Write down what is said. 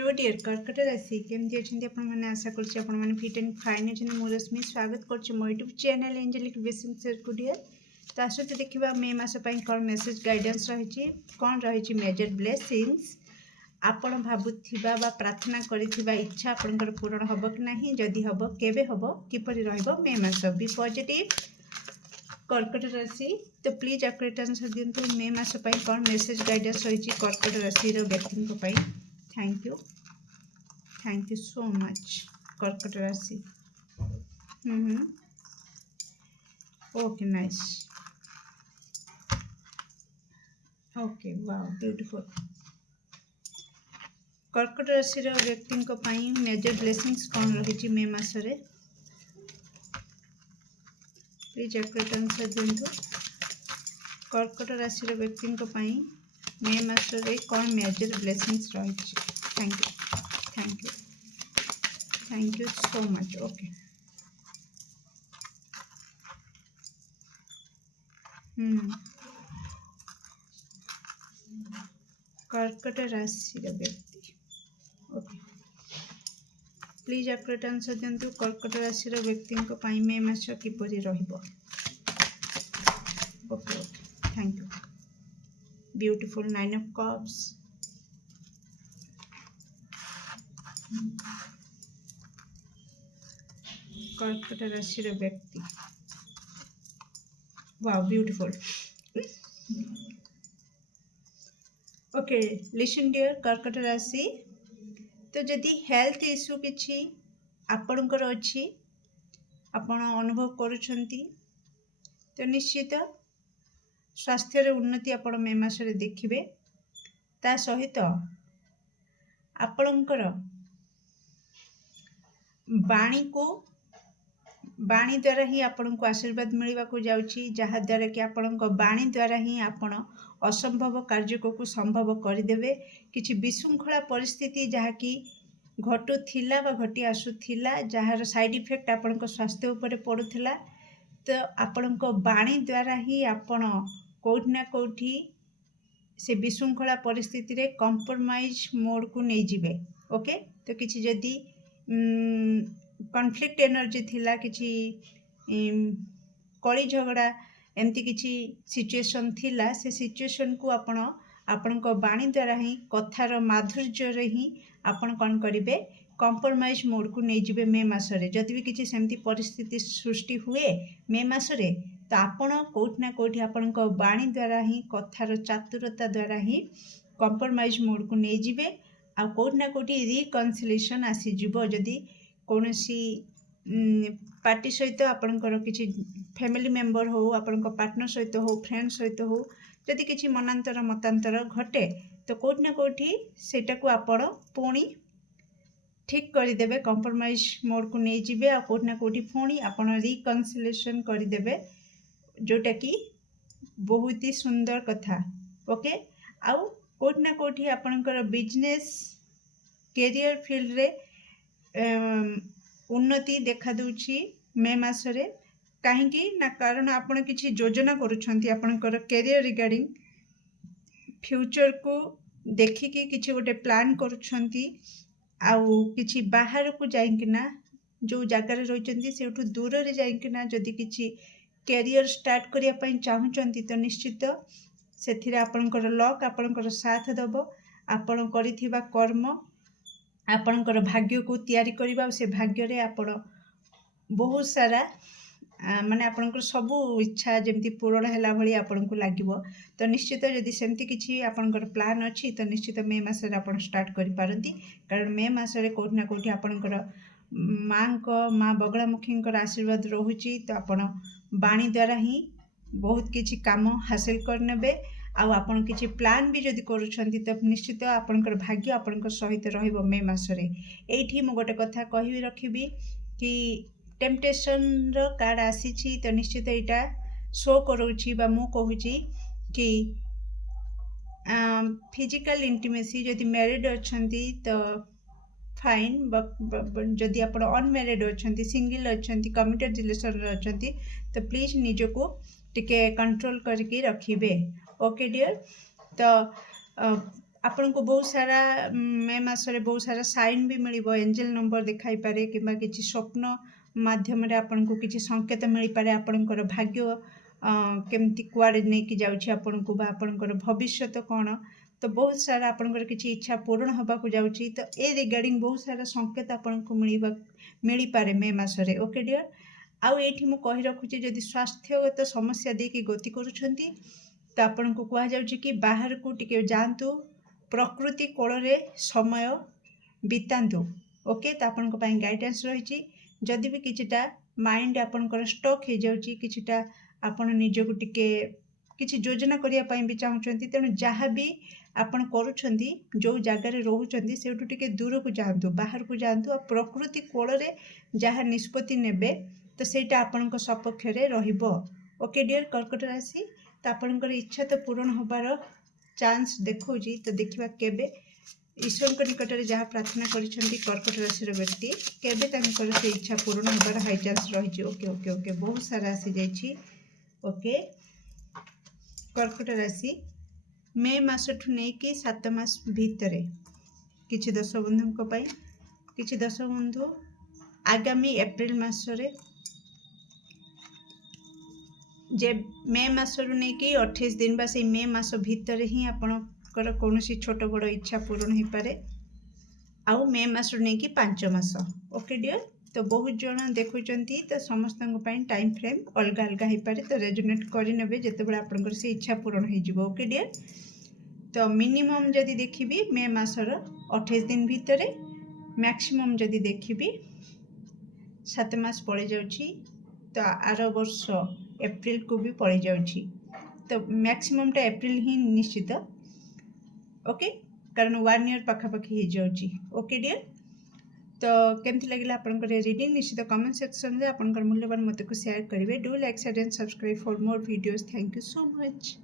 Hello dear कर्कट राशि केमती अच्छे आपने आशा कर फिट एंड फाइन अच्छे मु रश्मि स्वागत कर मो यूट्यूब चैनल एंजेलिक ब्लेसिंग्स को डियर तो आसते देखा मे मास कौन मेसेज गाइडेंस रही कौन रही मेजर ब्लेसिंग्स आपण भावुवा प्रार्थना करिथिबा इच्छा आपंकर पूरण हम कि नहीं जदि हम केबे हम किपरि रहइबो मे मास बी पॉजिटिव कर्कट राशि तो प्लीज एक्यूरेट आंसर दिंतु मे मास कौन मेसेज गाइडेंस रही कर्कट राशि व्यक्ति थैंक यू सो मच कर्कट राशि okay nice okay wow beautiful कर्कट राशि व्यक्ति मेजर ब्लेसिंग्स कौन रही मे मासरे प्लीज एक्यूरेट आंसर दिंतु कर्कट राशि व्यक्ति मे मासरे कौन मेजर ब्लेसिंग्स रही thank you so much okay कर्कट राशि व्यक्ति ओके प्लीज एक्यूरेट आंसर दिंतु कर्कट राशि व्यक्ति मे मास किपरि रहिबो okay thank you beautiful 9 of cups कर्कट राशि व्यक्ति wow beautiful okay listen dear कर्कट राशि तो जदि हेल्थ इश्यू किछि आपणकर अछि आपण अनुभव करूछंती तो निश्चित स्वास्थ्य रे उन्नति आपण मे मास रे देखिबे ता सहित आपणकर बाणी द्वारा ही आपण को आशीर्वाद मिलवा को जाउची जहाँ द्वारा कि आपण बाणी द्वारा ही आपण असंभव कार्य को संभव करदेवे किछि विशृंखला परिस्थिति जहाँ कि घटू थिला बा घटी आसुथिला जार साइड इफेक्ट आपण स्वास्थ्य उपरे पड़ुथिला तो आपण बाणी द्वारा ही आपण कोठी ना कोठी से विशृंखला परिस्थिति रे कंप्रोमाइज मोड को नहीं जिवे ओके तो किछि जदी कॉन्फ्लिक्ट एनर्जी थिला किछि कली झगड़ा एमती किछि सिचुएशन थिला से सिचुएशन को आपण बाणी द्वारा ही कथार माधुर्य रे ही आपण कौन करिवे कंप्रोमाइज मोड को नहीं जिवे मे मासरे जदि भी किछि सेमती परिस्थिति सृष्टि हुए मे मासरे तो आपण कोठी ना कोठी आपण बाणी द्वारा ही कथार चातुरता द्वारा ही कंप्रोमाइज मोड को नहीं जिवे आ कोठी ना कोठी रिकनसिलेशन आसीजिवो जदि कौनसी पार्टी सहित आपणकर किछि फैमिली मेंबर हो आपण पार्टनर सहित हो फ्रेंड सहित हो जदि किछि मनांतर मतांतर घटे तो कोठी ना कोठी सेटा को आपण पुणी ठीक करदेवे कंप्रोमाइज मोड को नहीं जिवे आ कोठी ना कोठी पुणी आपण रिकनसिलेशन करदेवे जोटा कि बहुत ही सुंदर कथा ओके आउ कोठी ना कोठी आपणकर बिजनेस कैरियर फील्ड रे उन्नति देखा दूची मे मासरे कहीं ना कारण आपण किछि योजना करूछंती आपणकर कैरियर रिगार्डिंग फ्यूचर को देखिकी किछि गोटे प्लान करूछंती आउ किछि बाहर को जाइकिना जो जगार रहिचंती सेठू दूर रे जाइकिना जदि किछि कैरियर स्टार्ट करिया पई चाहुचंती तो निश्चित सेथिरे आपणकर लक आपणकर साथ दबो आपण करिथिबा कर्म आपणकर भाग्य को तैयारी करबा से भाग्य रे आपण बहुत सारा माने आपणकर सबु इच्छा जेमती पूर्ण हैला भली आपण को लागिवो तो निश्चित जदि सेमती किछि आपणकर प्लान अछि तो निश्चित मे मास रे आपण स्टार्ट करि पारंती कारण मे मास रे कोठी ना कोठी आपणकर माँ बगलामुखी आशीर्वाद रहुची तो आपण बाणी द्वारा ही बहुत किछि काम हासिल करनेबे आउ आपण किछि प्लान भी जदि करूछंती तो निश्चित आपणकर भाग्य आपणकर सहित रहिबो मे मासरे एठी मु गोटे कथा कहि रखिबी कि टेम्पटेशन रो कार्ड आसीछि तो निश्चित एटा शो करूछि बा मु कहूछि कि फिजिकल इंटिमेसी जदि मैरिड अछंती तो फाइन जदि आप अनमैरिड अच्छा सिंगल अच्छा कमिटेड रिलेशन अच्छा तो प्लीज निजको टिके कंट्रोल करके रखिए ओके डियर। तो आपन को बहुत सारा मे मासरे बहुत सारा साइन भी मिलिबो एंजल नंबर देखाई पारे किंबा किछि स्वप्न माध्यम रे आपन को किछि संकेत मिली पारे आपनकर भाग्य केमती कुआडे नै कि जाउछि आपन को बा आपनकर भविष्यत कोन तो बहुत सारा आपनकर किछि इच्छा पूर्ण होबा को जाउछि तो ए रिगार्डिंग बहुत सारा संकेत आपन को मिली पारे मे मासरे ओके डियर आउ एठी मु कहि रखुछि जदि स्वास्थ्यगत समस्या दे कि गति करूछंती तो आपन को कहा जाउछि कि बाहर को टिके जांतु प्रकृति कोଳରେ समय बिताନ୍ତୁ ओके तो आपन को पाई गाइडेंस रहिछि जदि भी किछिटा माइंड आपनकर स्टक हे जाउछि किछिटा आपन निज को टिके किछि योजना करिया पाई भी चाहुछंती तेनु जहाँ भी आपन करूछंती जो जगह रे रहउछंती सेठु टिके दूर को जांतु बाहर को जांतु आ प्रकृति कोଳରେ जहाँ निष्पत्ति नेबे तो सेटा आपन को सपक्ष रे रहिबो ओके डियर कर्कट राशि तो आपनकर इच्छा तो पूर्ण होबार चांस देखौछि तो देखिबा केबे ईश्वर को निकट में जहाँ प्रार्थना करिसेंती कर्कट राशि व्यक्ति केबे तांकर से इच्छा पूर्ण होबार हाई चांस रही ओके ओके ओके बहुत सारा आसी जाइछि ओके कर्कट राशि मे मासठु नै कि 7 मास भितरे किछि दर्शक बंधुक पई किछि दर्शक बंधु आगामी एप्रिल मासरे जे मे मासरु नै कि 28 दिन बा से मे मास भितर ही आपनकर कोनोसी छोट बड़ इच्छा पूर्ण हो पारे आउ मे मासरु नै कि 5 मास ओके डियर तो बहुत जन देखुचंती तो समस्त टाइम फ्रेम अलग अलग हो पारे तो रेजोनेट करनेबे जेतेबेले आपनकर से इच्छा पूर्ण हो जिवो ओके डियर तो मिनिमम जदि देखिबी मे मासर 28 दिन भितर मैक्सिमम जदि देखिबी 7 मास पड़े जाउछि तो आर वर्ष एप्रिल को भी पड़ जाउछि तो मैक्सिमम टा एप्रिल ही निश्चित ओके कारण 1 ईयर पाखापाखि हो जाउछि ओके डियर तो केमती लगिला आपनकर रीडिंग निश्चित कमेंट सेक्शन रे आपनकर मूल्यवान मत को शेयर करिवे do like share and subscribe for more videos thank you so much.